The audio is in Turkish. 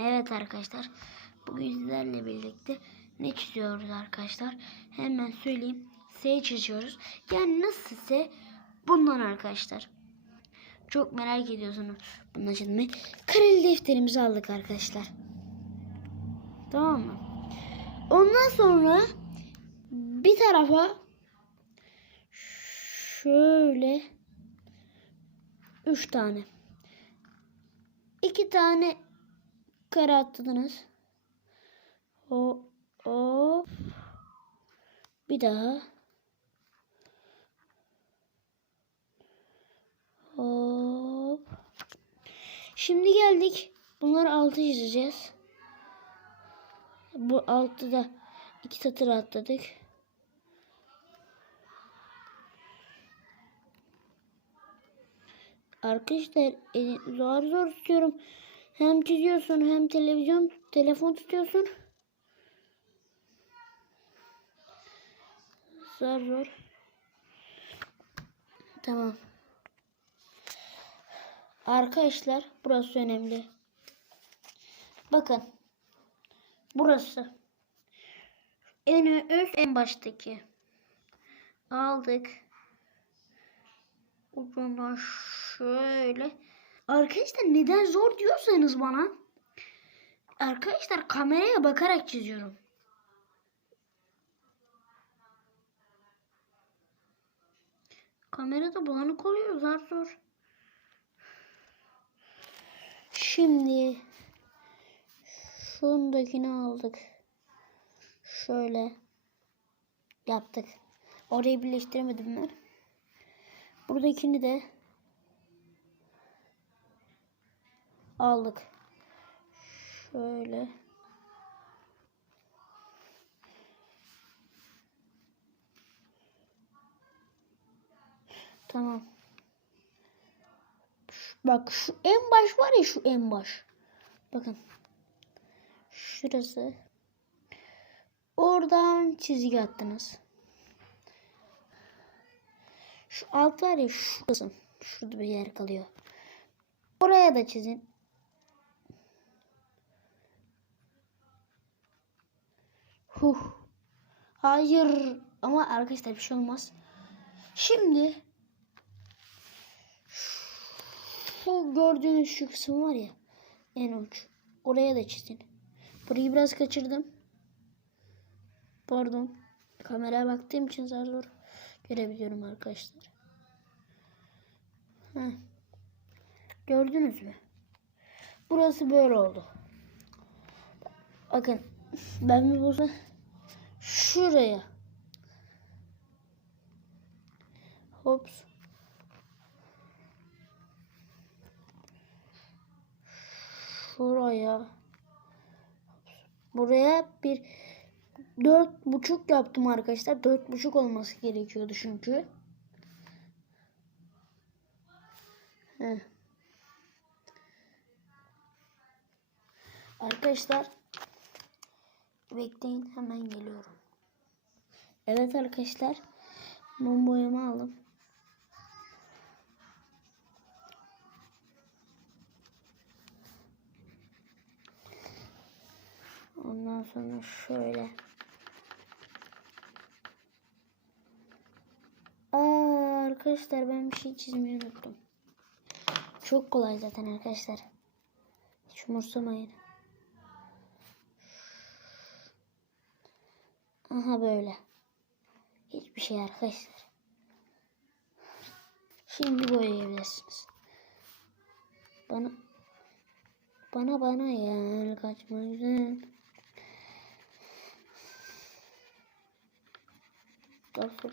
Evet arkadaşlar. Bugün sizlerle birlikte ne çiziyoruz arkadaşlar? Hemen söyleyeyim. S çiziyoruz. Yani nasıl bundan arkadaşlar. Çok merak ediyorsunuz bunun çizmeyi. Kareli defterimizi aldık arkadaşlar. Tamam mı? Ondan sonra bir tarafa şöyle üç tane iki tane kare attınız. O o bir daha. Hop. Şimdi geldik. Bunları altı çizeceğiz. Bu altıda iki satır atladık. Arkadaşlar e, zor zor tutuyorum. Hem çiziyorsun hem televizyon telefon tutuyorsun. Zor. Tamam. Arkadaşlar burası önemli. Bakın. Burası. En öz en baştaki. Aldık. Ucundan şöyle. Arkadaşlar neden zor diyorsanız bana. Arkadaşlar kameraya bakarak çiziyorum. Kamerada bulanık oluyor zar zor. Şimdi şundakini aldık. Şöyle yaptık. Orayı birleştiremedim ben. Buradakini de aldık. Şöyle. Tamam. Bak şu en baş var ya şu en baş. Bakın. Şurası. Oradan çizgi attınız. Şu alt var ya şu kısım. Şurada bir yer kalıyor. Oraya da çizin. Huh. Hayır. Ama arkadaşlar bir şey olmaz. Şimdi şu gördüğünüz şu kısım var ya en uç. Oraya da çizin. Burayı biraz kaçırdım. Pardon. Kameraya baktığım için zar zor görebiliyorum arkadaşlar. Heh. Gördünüz mü? Burası böyle oldu. Bakın ben burada şuraya hops şuraya buraya bir dört buçuk yaptım arkadaşlar. Dört buçuk olması gerekiyordu çünkü. Heh. Arkadaşlar bekleyin hemen geliyorum. Evet arkadaşlar mum boyamı aldım. Ondan sonra şöyle. Aa, arkadaşlar ben bir şey çizmeyi unuttum. Çok kolay zaten arkadaşlar. Hiç umursamayın. Aha böyle. Hiçbir şey arkadaşlar. Şimdi boyayabilirsiniz. Bana bana bana ya kaçma güzel. Dur.